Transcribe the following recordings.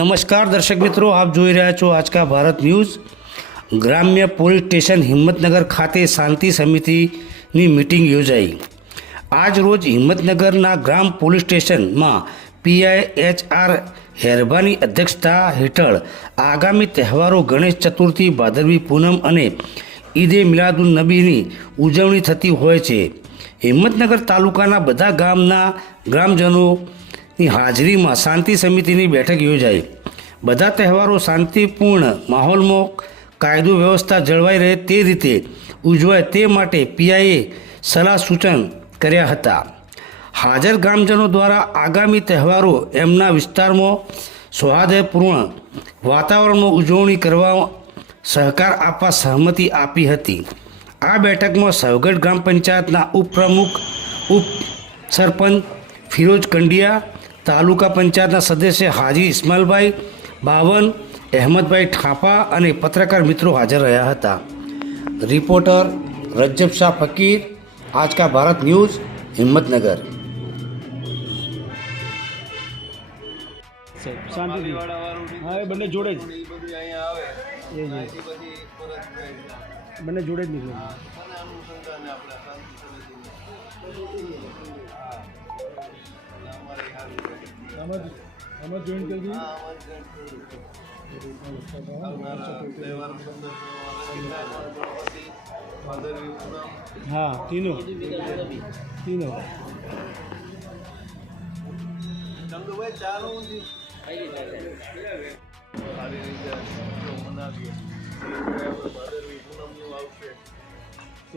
નમસ્કાર દર્શક મિત્રો, આપ જોઈ રહ્યા છો આજ કા ભારત ન્યૂઝ। ગ્રામ્ય પોલીસ સ્ટેશન હિંમતનગર ખાતે શાંતિ સમિતિની મીટિંગ યોજાઈ। આજ રોજ હિંમતનગરના ગ્રામ પોલીસ સ્ટેશનમાં પીઆઈ HR હેરબાની અધ્યક્ષતા હેઠળ આગામી તહેવારો ગણેશ ચતુર્થી, ભાદરવી પૂનમ અને ઈદે મિલાદુન નબીની ઉજવણી થતી હોય છે। હિંમતનગર તાલુકાના બધા ગામના ગ્રામજનોની હાજરીમાં શાંતિ સમિતિની બેઠક યોજાઈ। બધા તહેવારો શાંતિપૂર્ણ માહોલમાં કાયદો વ્યવસ્થા જળવાઈ રહે તે રીતે ઉજવાય તે માટે પીઆઈએ સલાહ સૂચન કર્યા હતા। હાજર ગ્રામજનો દ્વારા આગામી તહેવારો એમના વિસ્તારમાં સૌહાર્દપૂર્ણ વાતાવરણમાં ઉજવણી કરવા સહકાર આપવા સહમતિ આપી હતી। આ બેઠકમાં સવગઢ ગ્રામ પંચાયતના ઉપપ્રમુખ, ઉપ સરપંચ ફિરોજ કંડિયા, તાલુકા પંચાયતના સદસ્ય હાજી ઇસ્માઇલભાઈ બાવન, અહેમદભાઈ ઠાપા અને પત્રકાર મિત્રો હાજર રહ્યા હતા। રિપોર્ટર રજબ શાહ ફકીર, આજ કા ભારત ન્યૂઝ, હિંમતનગર। શાંતિથી હા, એ બંને જોડે જ બંને જોડે જ નીકળે। આમાં જોઈન કરી હા, तीनों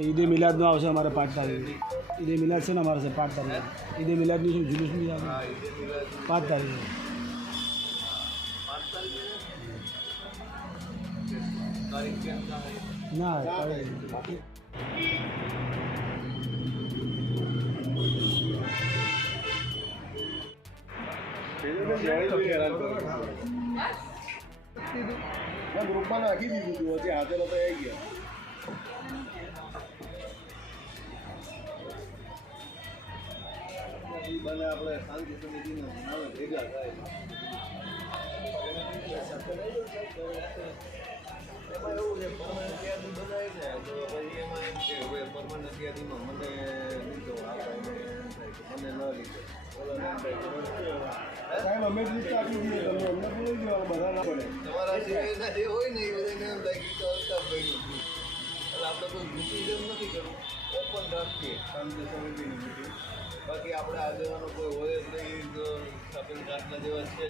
ईदे मिलादનું આવશે અમારે 5 તારીખે। ईदे मिलाद છે ને અમારે 5 તારીખે। ईदे मिलादનું શું જુલુસ નહીં આવે? 5 તારીખે। ના ગ્રુપમાં નાખી દીધું હતું, હજી હાજર હતા આવી ગયા। બને આપણે શાંતિ સમિતિના ભેગા થાય, એમાં એવું છે પરમાનન્ટ યાદી બનાવી છે તો પછી એમાં એમ કે હવે પરમાનન્ટ યાદીમાં મને લીધો આપણે મને ન લીધો સાહેબ, અમે જ લિસ્ટ આપી દઈએ, તમે અમને બોલી દો, બધા ના પડે તમારા સિવાયના જે હોય ને એ બધાને એમ લાગે તો અલતાફ ભાઈનું એટલે આપણે કોઈ ડિસિઝન નથી કરવું, ઓપન રાખીએ શાંતિ સમિતિની મિટિંગ। બાકી આપણે આગળનો કોઈ હોય જ નહીં, સ્થાપન કાસ્ટના જેવા છે।